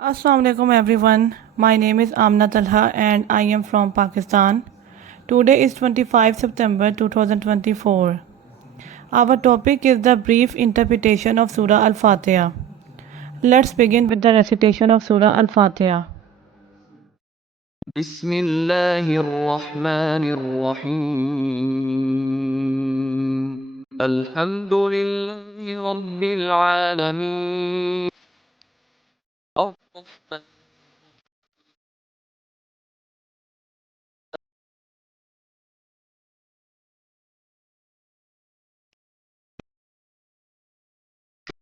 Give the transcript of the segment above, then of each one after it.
Assalamu alaikum everyone. My name is Amna Talha and I am from Pakistan. Today is 25 September 2024. Our topic is the brief interpretation of Surah Al-Fatiha. Let's begin with the recitation of Surah Al-Fatiha. بسم الله الرحمن الرحيم الحمد لله رب العالمين الرحمن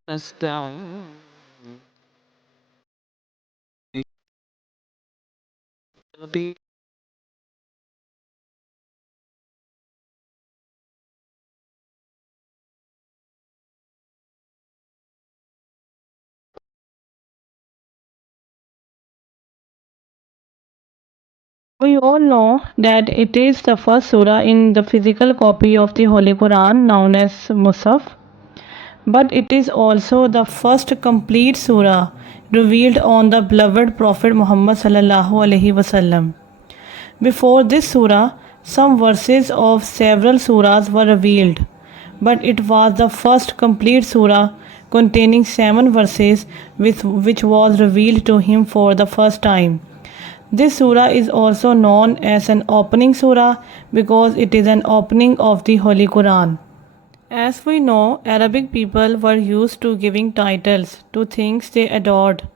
نستعين We all know that it is the first surah in the physical copy of the Holy Quran known as Musaf, but it is also the first complete surah revealed on the beloved Prophet Muhammad sallallahu alaihi wasallam. Before this surah, some verses of several surahs were revealed, but it was the first complete surah containing 7 verses which was revealed to him for the first time. This surah is also known as an opening surah because it is an opening of the Holy Quran. As we know, Arabic people were used to giving titles to things they adored.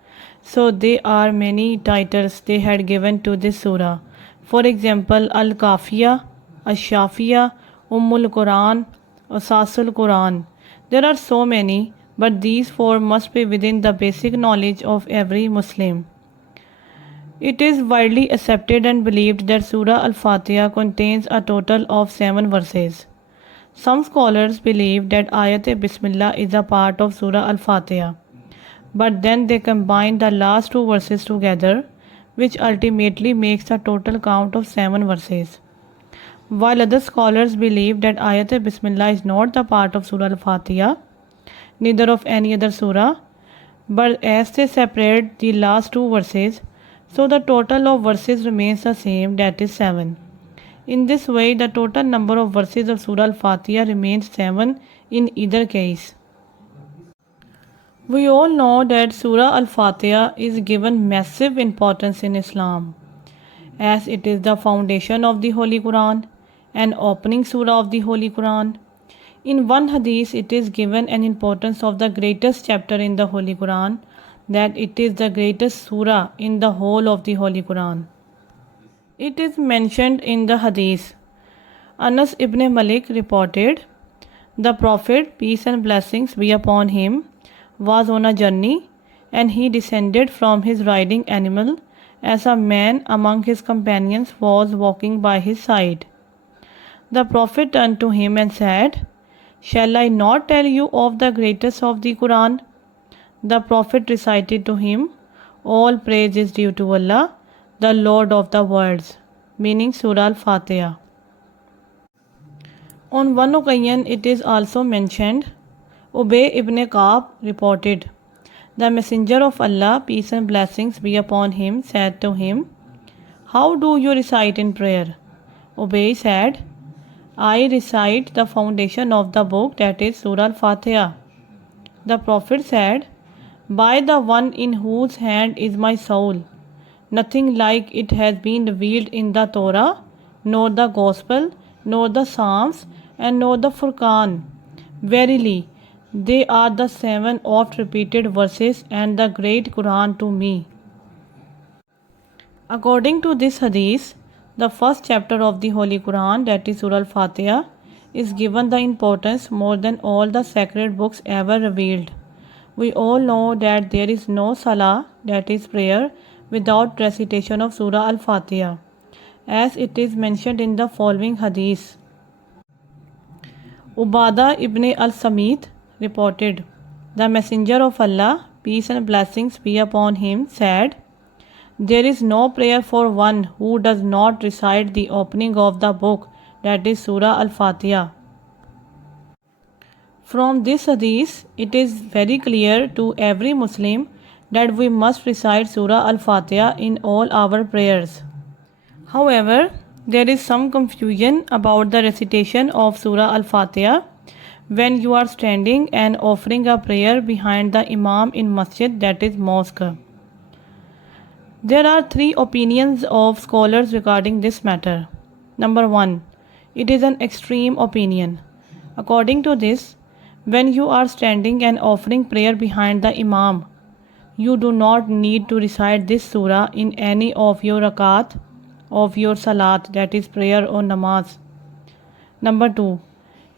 So there are many titles they had given to this surah. For example, Al-Kafiya, Ash-Shafiya, Ummul Quran, Asasul Quran. There are so many, but these 4 must be within the basic knowledge of every Muslim. It is widely accepted and believed that Surah Al-Fatiha contains a total of 7 verses. Some scholars believe that Ayat Bismillah is a part of Surah Al-Fatiha, but then they combine the last 2 verses together, which ultimately makes a total count of 7 verses. While other scholars believe that Ayat Bismillah is not the part of Surah Al-Fatiha, neither of any other surah, but as they separate the last 2 verses, so the total of verses remains the same, that is 7. In this way, the total number of verses of Surah Al-Fatiha remains 7 in either case. We all know that Surah Al-Fatiha is given massive importance in Islam, as it is the foundation of the Holy Quran and opening surah of the Holy Quran. In one hadith, it is given an importance of the greatest chapter in the Holy Quran, that it is the greatest surah in the whole of the Holy Quran. It is mentioned in the hadith. Anas ibn Malik reported, the Prophet, peace and blessings be upon him, was on a journey, and he descended from his riding animal as a man among his companions was walking by his side. The Prophet turned to him and said, shall I not tell you of the greatest of the Quran? The Prophet recited to him, all praise is due to Allah, the Lord of the worlds, meaning Surah Al-Fatiha. On one occasion, it is also mentioned, Ubay ibn Ka'b reported, the Messenger of Allah, peace and blessings be upon him, said to him, how do you recite in prayer? Ubay said, I recite the foundation of the book, that is Surah Al-Fatiha. The Prophet said, by the one in whose hand is my soul, nothing like it has been revealed in the Torah, nor the Gospel, nor the Psalms, and nor the Furqan. Verily, they are the 7 oft repeated verses and the great Quran to me. According to this hadith, the first chapter of the Holy Quran, that is Surah Al-Fatiha, is given the importance more than all the sacred books ever revealed. We all know that there is no salah, that is prayer, without recitation of Surah Al-Fatiha, as it is mentioned in the following hadith. Ubadah ibn al-Samit reported, the Messenger of Allah, peace and blessings be upon him, said, there is no prayer for one who does not recite the opening of the book, that is Surah Al-Fatiha. From this hadith, it is very clear to every Muslim that we must recite Surah Al-Fatiha in all our prayers. However, there is some confusion about the recitation of Surah Al-Fatiha when you are standing and offering a prayer behind the Imam in Masjid, that is mosque. There are three opinions of scholars regarding this matter. Number 1. It is an extreme opinion. According to this, when you are standing and offering prayer behind the Imam, you do not need to recite this surah in any of your rakat of your salat, that is prayer or namaz. Number 2.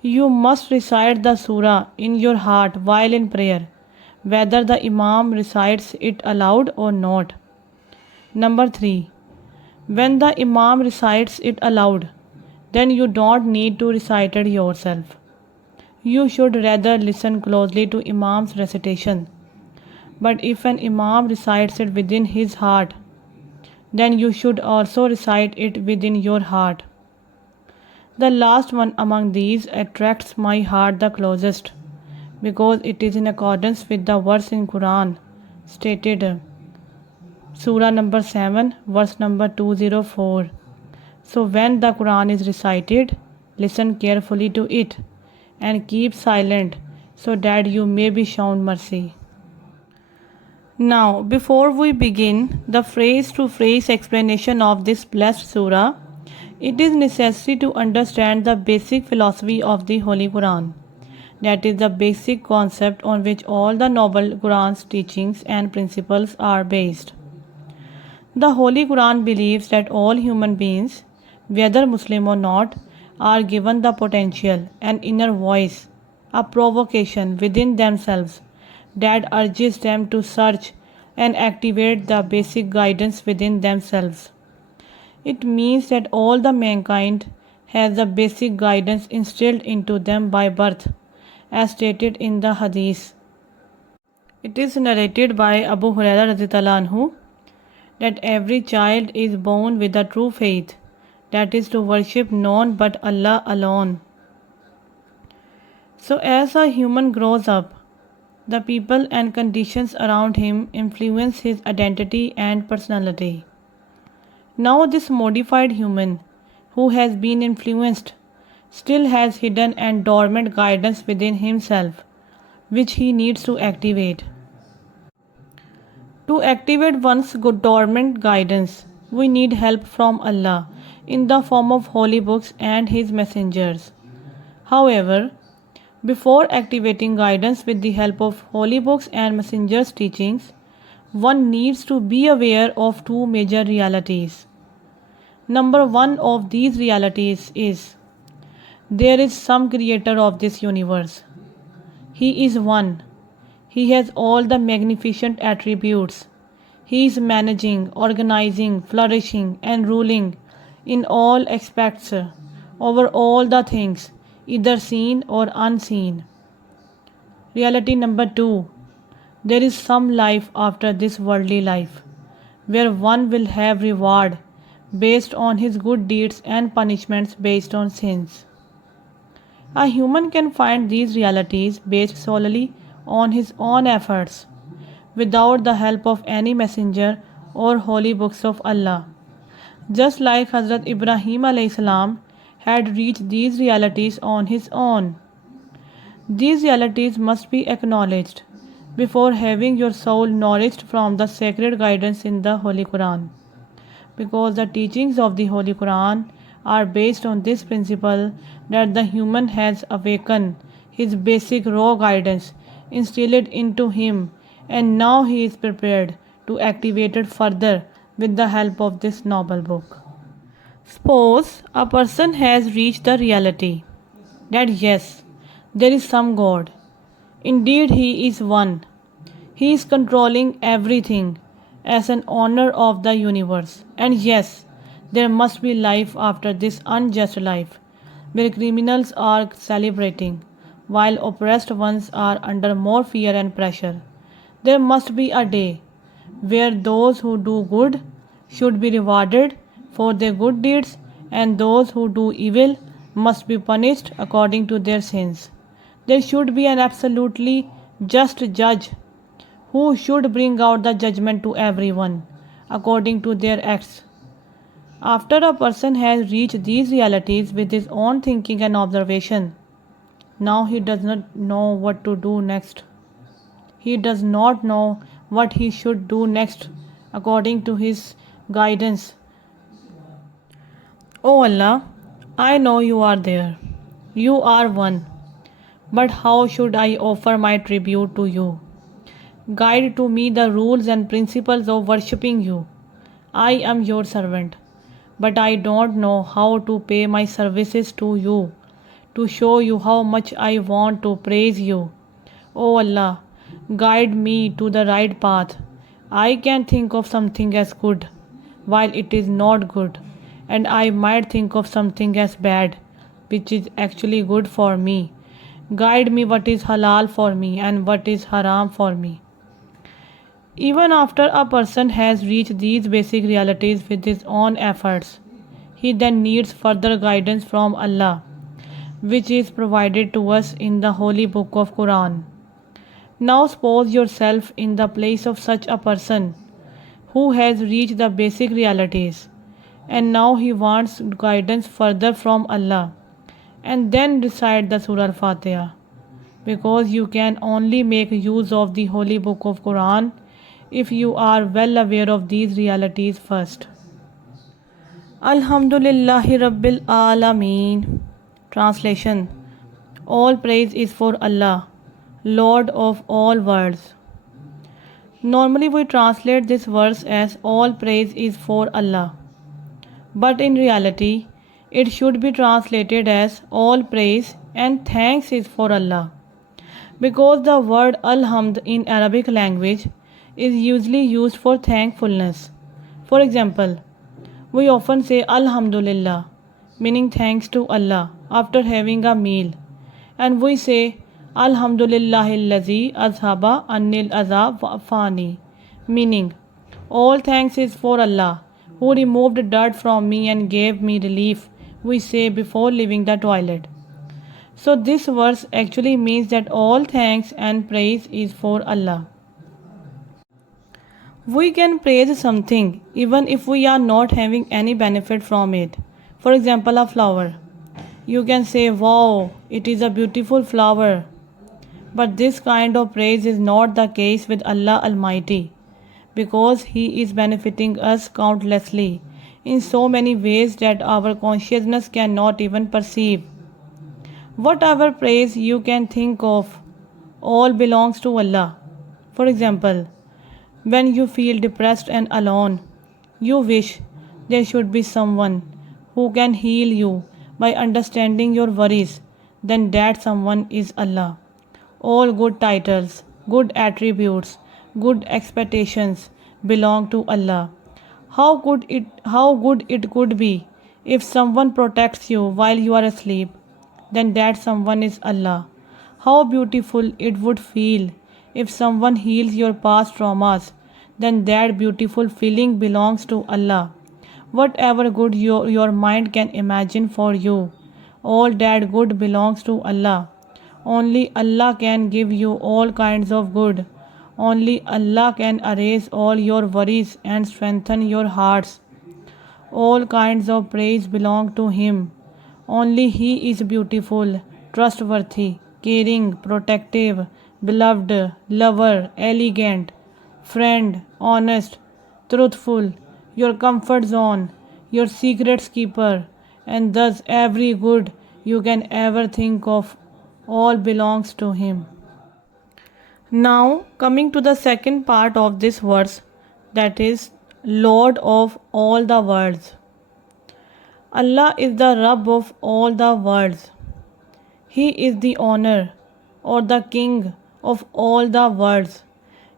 You must recite the surah in your heart while in prayer, whether the Imam recites it aloud or not. Number 3. When the Imam recites it aloud, then you don't need to recite it yourself. You should rather listen closely to Imam's recitation. But if an Imam recites it within his heart, then you should also recite it within your heart. The last one among these attracts my heart the closest, because it is in accordance with the verse in Quran stated, Surah number 7, verse number 204. So when the Quran is recited, listen carefully to it and keep silent so that you may be shown mercy. Now, before we begin the phrase-to-phrase explanation of this blessed surah, it is necessary to understand the basic philosophy of the Holy Quran. That is the basic concept on which all the noble Quran's teachings and principles are based. The Holy Quran believes that all human beings, whether Muslim or not, are given the potential, an inner voice, a provocation within themselves that urges them to search and activate the basic guidance within themselves. It means that all the mankind has the basic guidance instilled into them by birth, as stated in the Hadith. It is narrated by Abu Hurairah radhiyallahu anhu that every child is born with a true faith, that is to worship none but Allah alone. So as a human grows up, the people and conditions around him influence his identity and personality. Now this modified human, who has been influenced, still has hidden and dormant guidance within himself, which he needs to activate. To activate one's dormant guidance, we need help from Allah in the form of holy books and His messengers. However, before activating guidance with the help of holy books and messengers' teachings, one needs to be aware of two major realities. Number one of these realities is there is some creator of this universe. He is one. He has all the magnificent attributes. He is managing, organizing, flourishing, and ruling in all aspects over all the things, either seen or unseen. Reality number two, there is some life after this worldly life, where one will have reward based on his good deeds and punishments based on sins. A human can find these realities based solely on his own efforts, without the help of any messenger or holy books of Allah. Just like Hazrat Ibrahim alayhi salam had reached these realities on his own. These realities must be acknowledged before having your soul nourished from the sacred guidance in the Holy Quran, because the teachings of the Holy Quran are based on this principle that the human has awakened his basic raw guidance instilled into him, and now he is prepared to activate it further with the help of this noble book. Suppose a person has reached the reality that yes, there is some God. Indeed, He is one. He is controlling everything as an owner of the universe. And yes, there must be life after this unjust life, where criminals are celebrating, while oppressed ones are under more fear and pressure. There must be a day where those who do good should be rewarded for their good deeds, and those who do evil must be punished according to their sins. There should be an absolutely just judge who should bring out the judgment to everyone according to their acts. After a person has reached these realities with his own thinking and observation, now he does not know what to do next. He does not know what he should do next according to his guidance. O Allah, I know you are there. You are one. But how should I offer my tribute to you? Guide to me the rules and principles of worshipping you. I am your servant, but I don't know how to pay my services to you, to show you how much I want to praise you. O Allah, guide me to the right path. I can think of something as good, while it is not good, and I might think of something as bad, which is actually good for me. Guide me what is halal for me and what is haram for me. Even after a person has reached these basic realities with his own efforts, he then needs further guidance from Allah, which is provided to us in the Holy Book of Quran. Now suppose yourself in the place of such a person who has reached the basic realities, and now he wants guidance further from Allah, and then recite the Surah Al-Fatiha, because you can only make use of the Holy Book of Quran if you are well aware of these realities first. Alhamdulillahi Rabbil Alameen. Translation: all praise is for Allah, Lord of all worlds. Normally we translate this verse as all praise is for Allah, but in reality it should be translated as all praise and thanks is for Allah, because the word alhamd in Arabic language is usually used for thankfulness. For example, we often say Alhamdulillah, meaning thanks to Allah, after having a meal, and we say Alhamdulillahillazi azhaba annil azab fani, meaning all thanks is for Allah who removed dirt from me and gave me relief, we say before leaving the toilet. So this verse actually means that all thanks and praise is for Allah. We can praise something even if we are not having any benefit from it. For example, a flower. You can say, wow, it is a beautiful flower. But this kind of praise is not the case with Allah Almighty, because He is benefiting us countlessly in so many ways that our consciousness cannot even perceive. Whatever praise you can think of, all belongs to Allah. For example, when you feel depressed and alone, you wish there should be someone who can heal you by understanding your worries, then that someone is Allah. All good titles, good attributes, good expectations belong to Allah. How good it could be if someone protects you while you are asleep, then that someone is Allah. How beautiful it would feel if someone heals your past traumas, then that beautiful feeling belongs to Allah. Whatever good your mind can imagine for you, all that good belongs to Allah. Only Allah can give you all kinds of good. Only Allah can erase all your worries and strengthen your hearts. All kinds of praise belong to Him. Only He is beautiful, trustworthy, caring, protective, beloved, lover, elegant, friend, honest, truthful, your comfort zone, your secrets keeper, and thus every good you can ever think of, all belongs to Him. Now, coming to the second part of this verse, that is Lord of all the worlds. Allah is the Rabb of all the worlds. He is the owner or the king of all the worlds.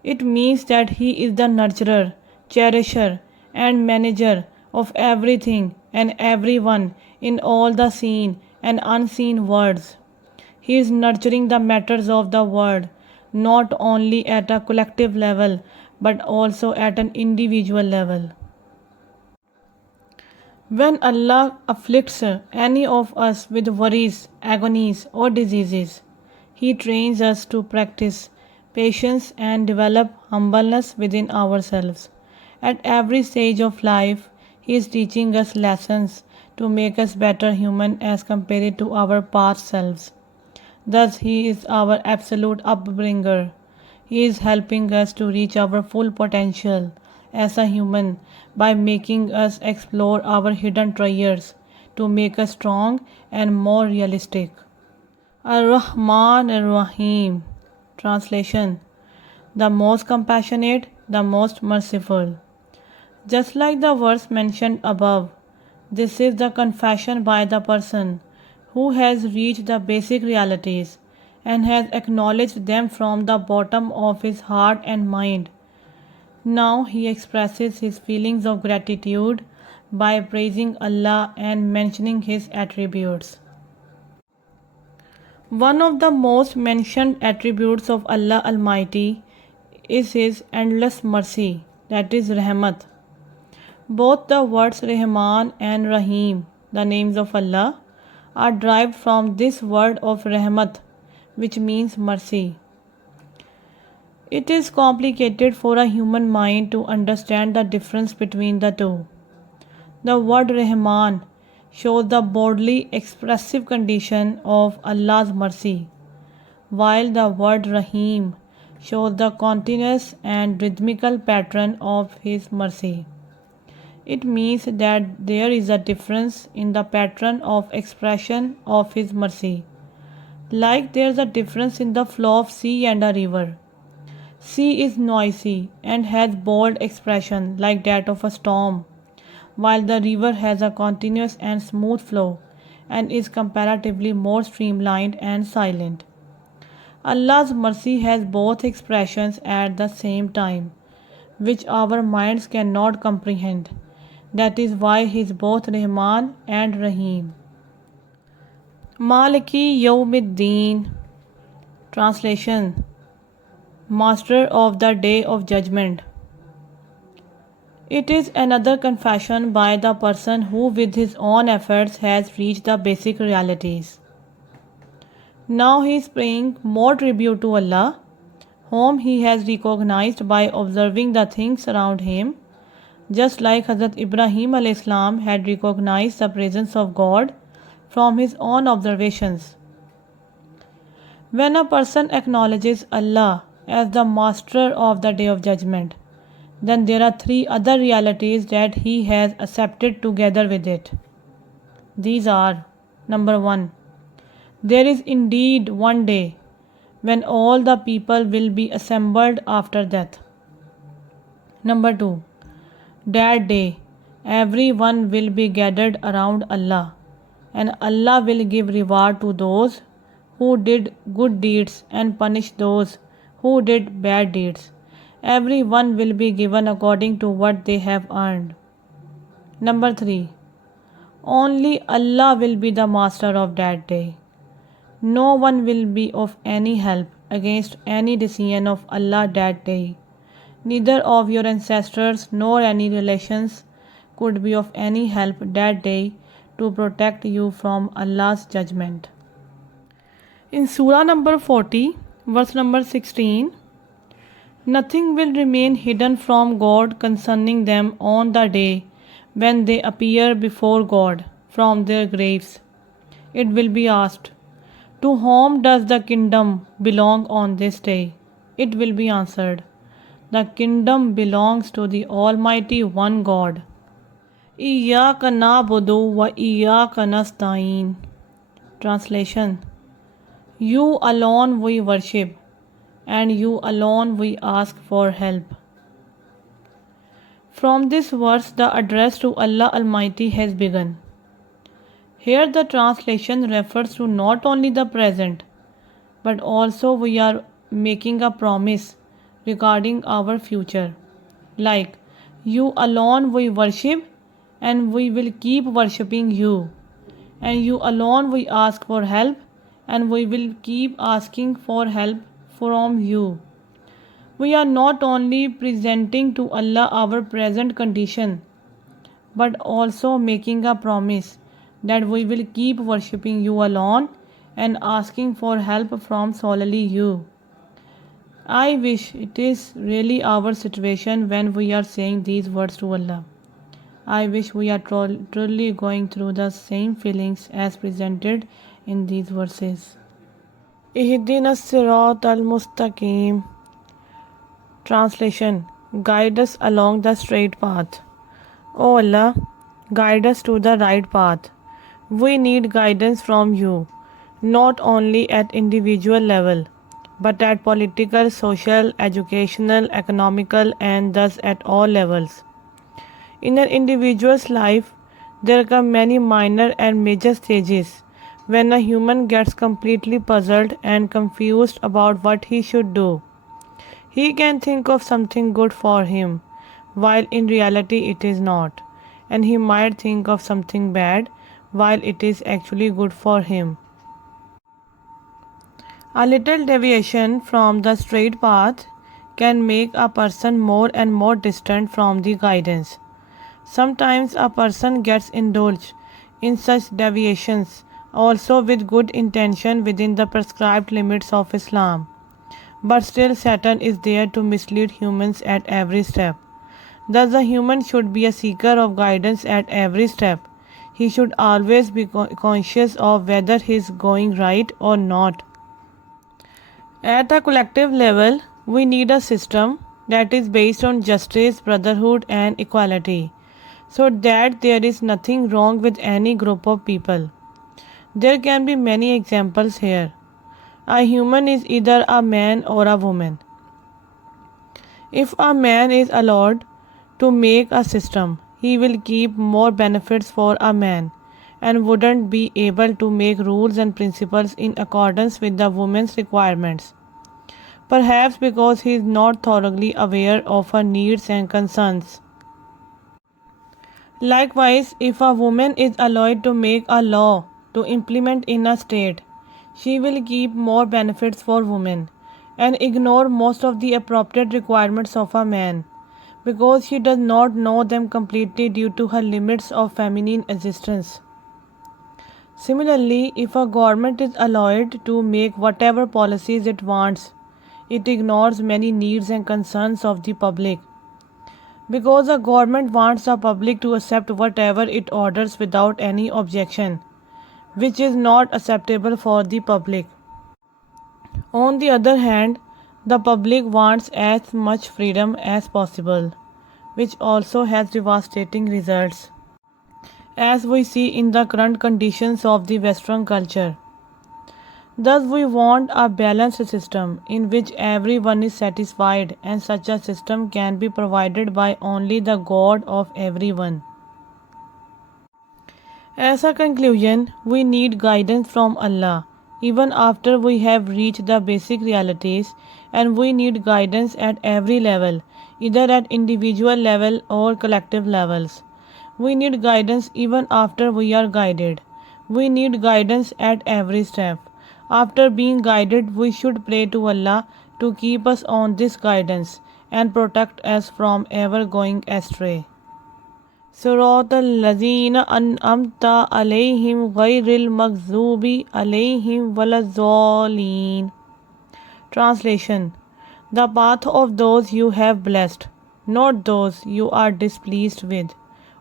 It means that He is the nurturer, cherisher, and manager of everything and everyone in all the seen and unseen worlds. He is nurturing the matters of the world, not only at a collective level but also at an individual level. When Allah afflicts any of us with worries, agonies, or diseases, He trains us to practice patience, and develop humbleness within ourselves. At every stage of life, He is teaching us lessons to make us better human as compared to our past selves. Thus, He is our absolute upbringer. He is helping us to reach our full potential as a human by making us explore our hidden treasures to make us strong and more realistic. Ar-Rahman Ar-Rahim. Translation: the most compassionate, the most merciful. Just like the verse mentioned above, this is the confession by the person who has reached the basic realities and has acknowledged them from the bottom of his heart and mind. Now he expresses his feelings of gratitude by praising Allah and mentioning His attributes. One of the most mentioned attributes of Allah Almighty is His endless mercy, that is Rahmat. Both the words Rahman and Rahim, the names of Allah, are derived from this word of Rahmat, which means mercy. It is complicated for a human mind to understand the difference between the two. The word Rahman shows the bodily expressive condition of Allah's mercy, while the word Rahim shows the continuous and rhythmical pattern of His mercy. It means that there is a difference in the pattern of expression of His mercy, like there is a difference in the flow of sea and a river. Sea is noisy and has bold expression like that of a storm, while the river has a continuous and smooth flow and is comparatively more streamlined and silent. Allah's mercy has both expressions at the same time, which our minds cannot comprehend. That is why He is both Rahman and Rahim. Maliki Yawmiddin. Translation: Master of the Day of Judgment. It is another confession by the person who with his own efforts has reached the basic realities. Now he is paying more tribute to Allah, whom he has recognized by observing the things around him, just like Hazrat Ibrahim a.s. had recognized the presence of God from his own observations. When a person acknowledges Allah as the master of the Day of Judgment, then there are three other realities that he has accepted together with it. These are: number 1, there is indeed one day when all the people will be assembled after death. Number 2, that day everyone will be gathered around Allah, and Allah will give reward to those who did good deeds and punish those who did bad deeds. Everyone will be given according to what they have earned. Number 3, only Allah will be the master of that day. No one will be of any help against any decision of Allah that day. Neither of your ancestors nor any relations could be of any help that day to protect you from Allah's judgment. In Surah number 40, verse number 16, nothing will remain hidden from God concerning them on the day when they appear before God from their graves. It will be asked, to whom does the kingdom belong on this day? It will be answered, the kingdom belongs to the Almighty One God. Iyyaka na'budu wa iyyaka nasta'in. Translation: You alone we worship, and you alone we ask for help. From this verse, the address to Allah Almighty has begun. Here the translation refers to not only the present, but also we are making a promise regarding our future. Like, you alone we worship, and we will keep worshipping you. And you alone we ask for help, and we will keep asking for help from you. We are not only presenting to Allah our present condition, but also making a promise that we will keep worshipping you alone and asking for help from solely you. I wish it is really our situation when we are saying these words to Allah. I wish we are truly going through the same feelings as presented in these verses. Ihdina sirat al-mustaqim. Translation: Guide us along the straight path. O Allah, guide us to the right path. We need guidance from you, not only at individual level, but at political, social, educational, economical, and thus at all levels. In an individual's life, there come many minor and major stages when a human gets completely puzzled and confused about what he should do. He can think of something good for him, while in reality it is not, and he might think of something bad, while it is actually good for him. A little deviation from the straight path can make a person more and more distant from the guidance. Sometimes a person gets indulged in such deviations also with good intention within the prescribed limits of Islam. But still Satan is there to mislead humans at every step. Thus a human should be a seeker of guidance at every step. He should always be conscious of whether he is going right or not. At a collective level, we need a system that is based on justice, brotherhood, and equality, so that there is nothing wrong with any group of people. There can be many examples here. A human is either a man or a woman. If a man is allowed to make a system, he will keep more benefits for a man and wouldn't be able to make rules and principles in accordance with the woman's requirements. Perhaps because he is not thoroughly aware of her needs and concerns. Likewise, if a woman is allowed to make a law to implement in a state, she will keep more benefits for women and ignore most of the appropriate requirements of a man because she does not know them completely due to her limits of feminine existence. Similarly, if a government is allowed to make whatever policies it wants, it ignores many needs and concerns of the public. Because the government wants the public to accept whatever it orders without any objection, which is not acceptable for the public. On the other hand, the public wants as much freedom as possible, which also has devastating results, as we see in the current conditions of the Western culture. Thus, we want a balanced system in which everyone is satisfied, and such a system can be provided by only the God of everyone. As a conclusion, we need guidance from Allah even after we have reached the basic realities, and we need guidance at every level, either at individual level or collective levels. We need guidance even after we are guided. We need guidance at every step. After being guided, we should pray to Allah to keep us on this guidance and protect us from ever going astray. صراط الذين أنعمت عليهم غير المغضوب عليهم ولا الضالين. Translation: The path of those you have blessed, not those you are displeased with,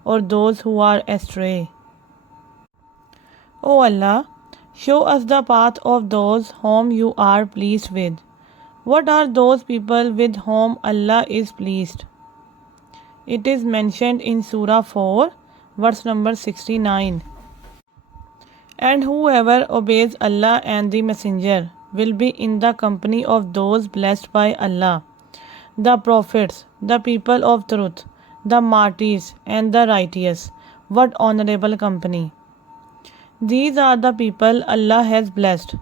or those who are astray. O Allah, show us the path of those whom you are pleased with. What are those people with whom Allah is pleased? It is mentioned in Surah 4, verse number 69. And whoever obeys Allah and the Messenger will be in the company of those blessed by Allah, the prophets, the people of truth, the martyrs, and the righteous. What honorable company! These are the people Allah has blessed.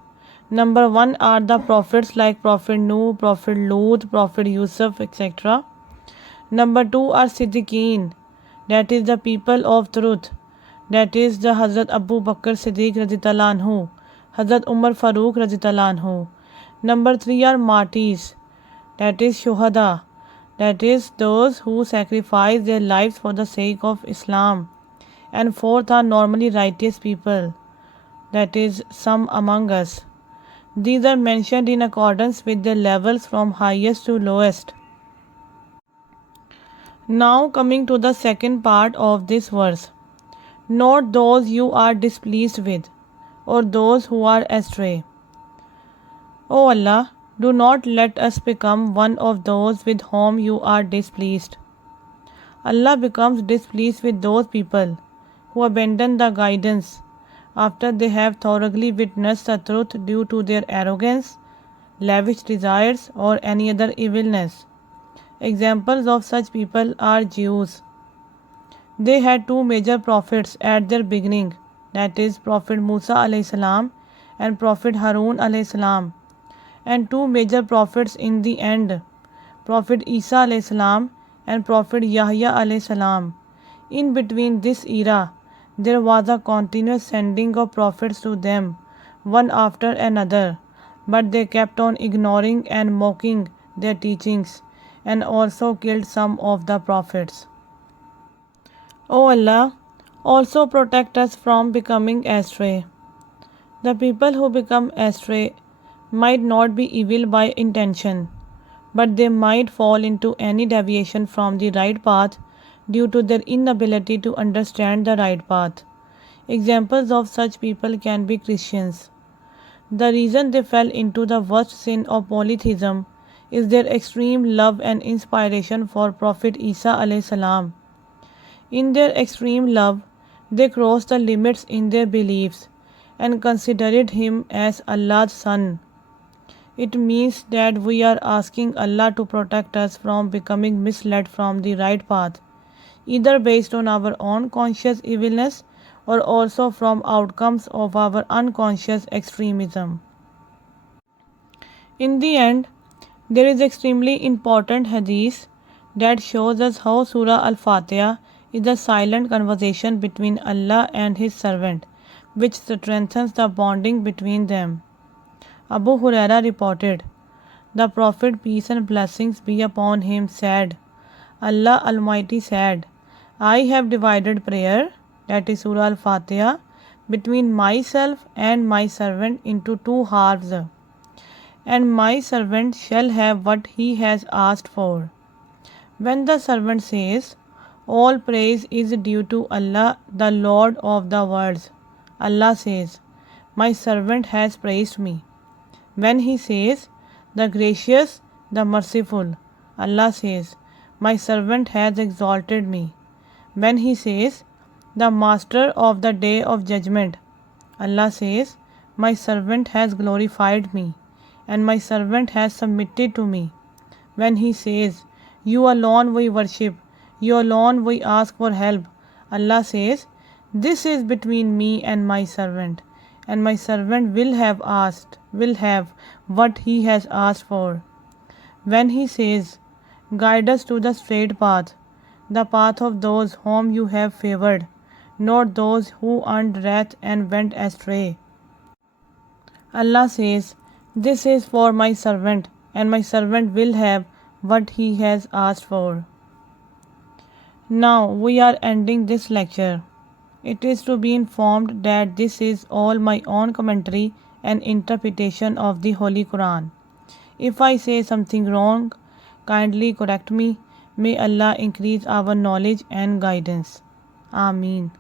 Number 1 are the prophets like Prophet Nuh, Prophet Lut, Prophet Yusuf, etc. Number 2 are Siddiqeen, that is the people of truth, that is the Hazrat Abu Bakr Siddiq Radhiyallahu anhu, Hazrat Umar Farooq Radhiyallahu anhu. Number 3 are martyrs, that is Shuhada, that is those who sacrifice their lives for the sake of Islam. And 4th are normally righteous people, that is some among us. These are mentioned in accordance with their levels from highest to lowest. Now coming to the second part of this verse. Not those you are displeased with, or those who are astray. O Allah, do not let us become one of those with whom you are displeased. Allah becomes displeased with those people who abandon the guidance after they have thoroughly witnessed the truth due to their arrogance, lavish desires, or any other evilness. Examples of such people are Jews. They had two major prophets at their beginning, that is, Prophet Musa alayhi salam and Prophet Harun alayhi salam, and two major prophets in the end, Prophet Isa alayhi salam and Prophet Yahya alayhi salam. In between this era, there was a continuous sending of prophets to them, one after another, but they kept on ignoring and mocking their teachings, and also killed some of the prophets. O Allah, also protect us from becoming astray. The people who become astray might not be evil by intention, but they might fall into any deviation from the right path due to their inability to understand the right path. Examples of such people can be Christians. The reason they fell into the worst sin of polytheism is their extreme love and inspiration for Prophet Isa alayhi salam. In their extreme love, they crossed the limits in their beliefs and considered him as Allah's son. It means that we are asking Allah to protect us from becoming misled from the right path, either based on our own conscious evilness or also from outcomes of our unconscious extremism. In the end, there is extremely important hadith that shows us how Surah Al-Fatiha is a silent conversation between Allah and His servant, which strengthens the bonding between them. Abu Huraira reported, the Prophet, peace and blessings be upon him, said, Allah Almighty said, I have divided prayer, that is Surah Al-Fatiha, between myself and my servant into two halves, and my servant shall have what he has asked for. When the servant says, all praise is due to Allah, the Lord of the worlds, Allah says, my servant has praised me. When he says, the gracious, the merciful, Allah says, my servant has exalted me. When he says, the master of the day of judgment, Allah says, my servant has glorified me, and my servant has submitted to me. When he says, you alone we worship, you alone we ask for help, Allah says, this is between me and my servant will have what he has asked for. When he says, guide us to the straight path, the path of those whom you have favored, not those who earned wrath and went astray, Allah says, this is for my servant, and my servant will have what he has asked for. Now we are ending this lecture. It is to be informed that this is all my own commentary and interpretation of the Holy Quran. If I say something wrong, kindly correct me. May Allah increase our knowledge and guidance. Ameen.